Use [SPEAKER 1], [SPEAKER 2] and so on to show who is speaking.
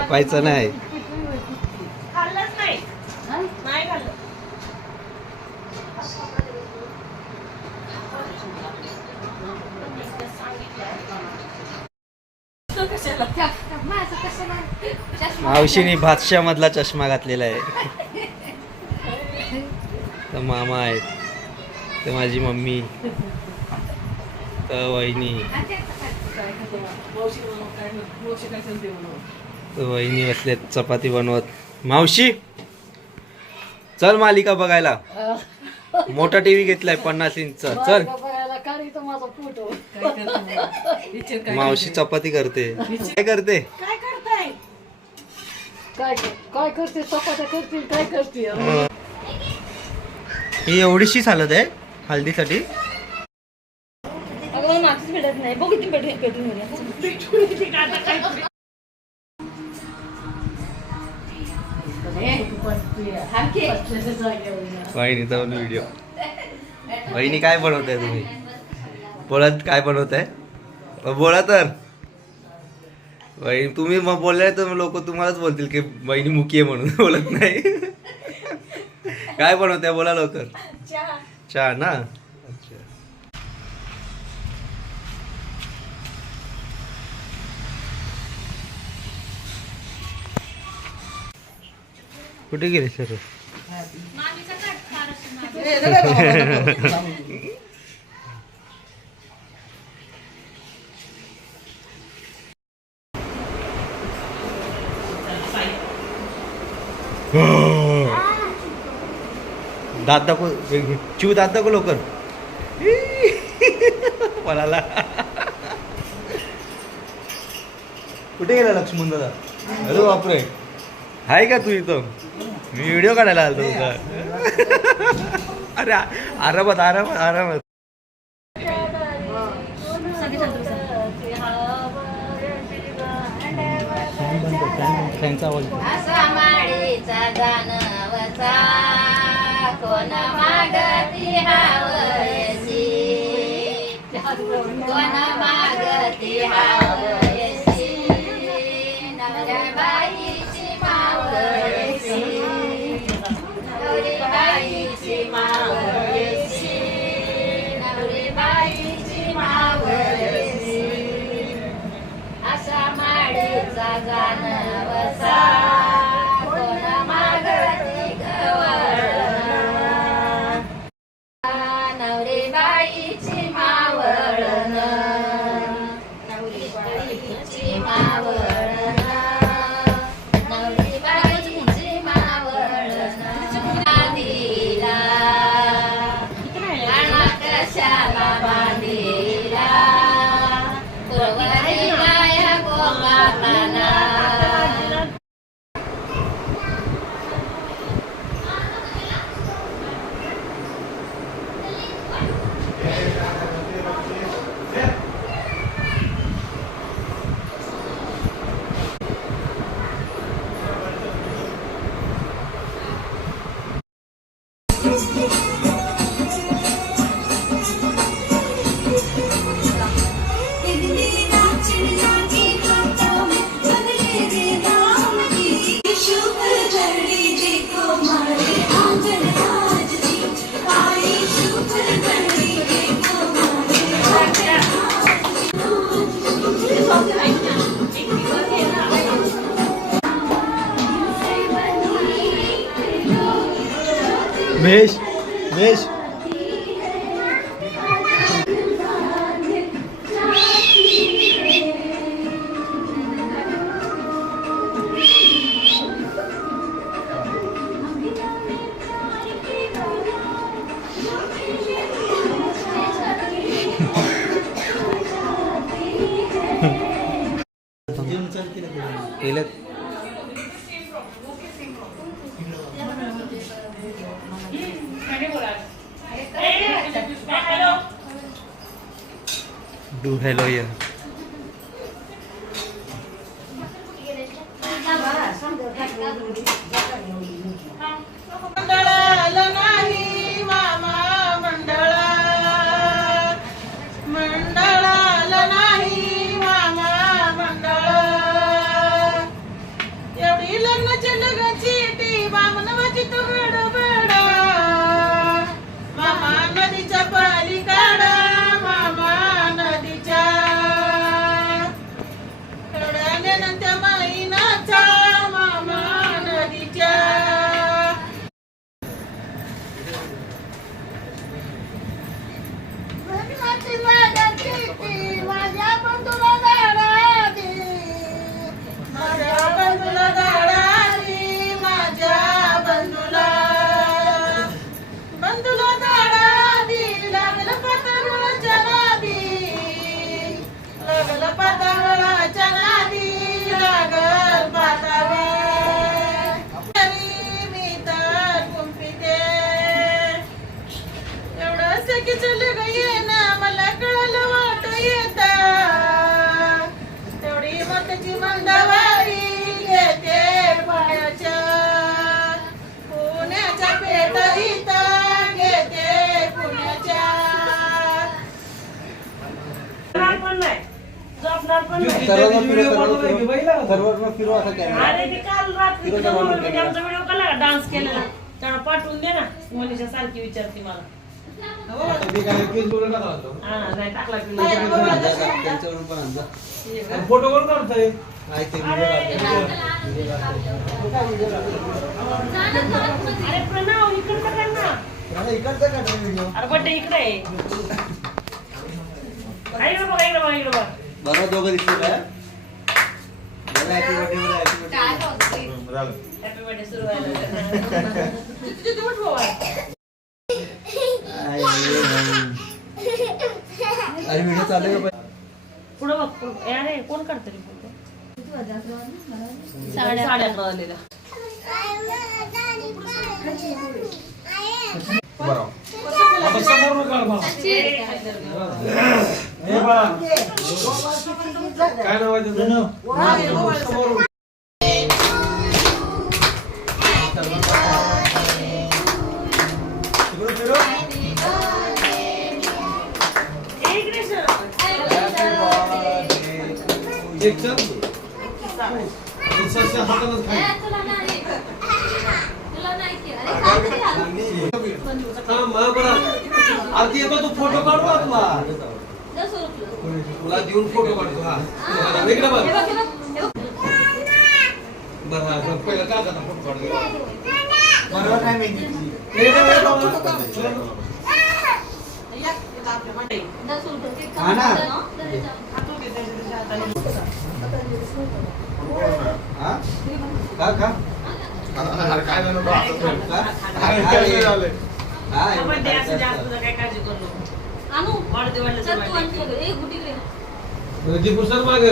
[SPEAKER 1] पाहायचं नाही
[SPEAKER 2] खाल्लंच नाही नाही खाल्लं
[SPEAKER 1] मावशीने भातशा मधला चष्मा घातलेला आहे. तर मामा आहेत. तर माझी मम्मी. तर वहिनी. तर वहिनी बसलेत चपाती बनवत. मावशी चल मालिका बघायला. मोठा टीव्ही घेतलाय पन्नास इंच चल. मावशी चपाती करते. काय करते?
[SPEAKER 2] काय
[SPEAKER 3] काय करते? चपात्या करते काय करते?
[SPEAKER 1] ही एवढीशी चालत आहे हल्दीसाठी
[SPEAKER 4] अगं मागच भेटत नाही. बघ किती भेटून भेटून.
[SPEAKER 1] वहिनीचा व्हिडिओ वहिनी काय बनवताय तुम्ही? बोलत काय बनवताय? बोला तर. वहिनी तुम्ही मग बोलले तर लोक तुम्हालाच बोलतील की वहिनी मुकी आहे म्हणून बोलत नाही काय बनवताय बोला लवकर चहा ना अच्छा कुठे गेले सर दात दाखव चिव दात दाखव लवकर. पळाला कुठे गेला लक्ष्मण दादा? अरे बापरे. आहे का तू इथं? मी व्हिडिओ काढायला आलो तुझा. अरे आरामात आरामात आरामात. त्यांचा आवाज
[SPEAKER 4] जानवचा कोण मागती हावयसी कोण मागती हावयसी जागा नवसा Christmas.
[SPEAKER 1] महेश महेश केलं.
[SPEAKER 2] ดูไฮโลยอะ
[SPEAKER 1] सर्वांना फिरवा असा कॅमेरा
[SPEAKER 2] अरे ते काल रात्री
[SPEAKER 1] तिला
[SPEAKER 2] तुझ्या
[SPEAKER 1] जमा
[SPEAKER 2] मोबाईलमध्ये
[SPEAKER 1] केला.
[SPEAKER 2] आमचा व्हिडिओ काढला का डान्स केलेला तेवढा पाठवून दे ना मनीषा सारखी विचारते मला. हा नाही टाकला की नाही.
[SPEAKER 1] त्यांच्यावरून पण आणजा.
[SPEAKER 2] का?
[SPEAKER 5] फोटो कोण काढताय.
[SPEAKER 1] आहे ते
[SPEAKER 2] अरे अरे प्रणव इकडं तर कर ना.
[SPEAKER 1] इकडचा काढा व्हिडिओ
[SPEAKER 2] अरे बड्डे इकडे आहे. हा, इकडं बघा इकडं बघा इकडं बघा.
[SPEAKER 1] बरोबर दोघं दिसले काय बरं हॅपी बर्थडे बरं हॅपी बर्थडे
[SPEAKER 2] हॅपी बर्थडे सुरू व्हायला तुझे दिवस भाऊ आहे
[SPEAKER 1] अरे व्हिडिओ चालू आहे का
[SPEAKER 2] पुढं बघ पुढं बघ. ए, अरे कोण काढतं रे फोटो? साडे साडे अकरा वाजलेला
[SPEAKER 5] काढ हे. बघा काय नाव आहे त्याचं समोर
[SPEAKER 1] तिकडून फिरू
[SPEAKER 2] ए, इकडे सर.
[SPEAKER 5] एक चल दुसऱ्याच्या हातानंच खाय हा मग बरं आरती येतो तू फोटो काढू आपला तुला देऊन फोटो काढतो हा. हा, इकडे बघ बरं हा बरं, पहिलं काय करता फोटो काढतो
[SPEAKER 1] बरोबर काय माहिती. हा ना? हा? का का?
[SPEAKER 5] काय झालं? काय काय
[SPEAKER 2] वाढते.
[SPEAKER 5] ती पुस्तक माग?